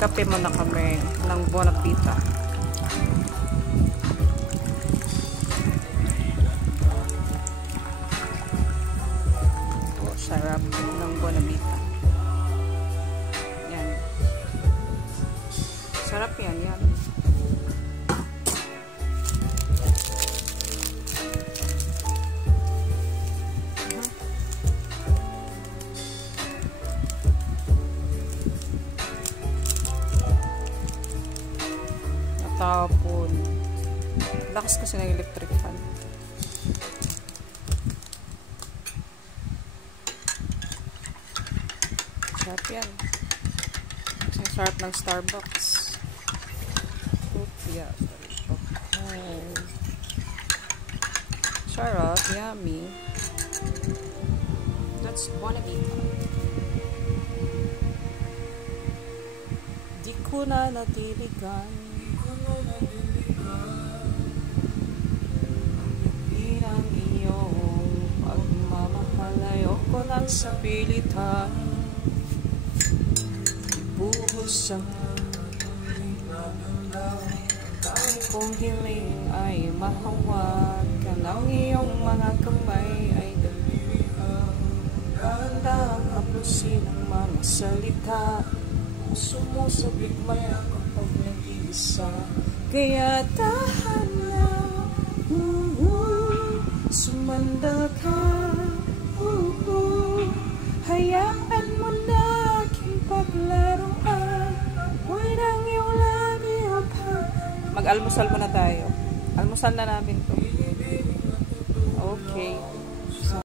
Kape muna kami ng Bonavita. Oh, sarap ng Bonavita. Yan. Sarap yan, yan. Tapon. Lakas kasi ng electric fan. Sarap yan. Kasi sarap ng Starbucks. Yeah. Oh. Sarap. Yummy. That's Bonavita. Di ko na natiligan. Ang iyong pagmamahal, ayoko lang sa pilitan. Ibuhos ang kung hiling ay mahawag ka ng iyong mga kamay ay dahan-dahang hapusin ang mga salita. Sumusabik man ako pag nag-iisa. Kaya tahan na, sumanda ka, hayaan mo na aking paglaruan. Huwag nang iyong lagi upang. Mag-almusal muna tayo. Almusal na namin to. Okay.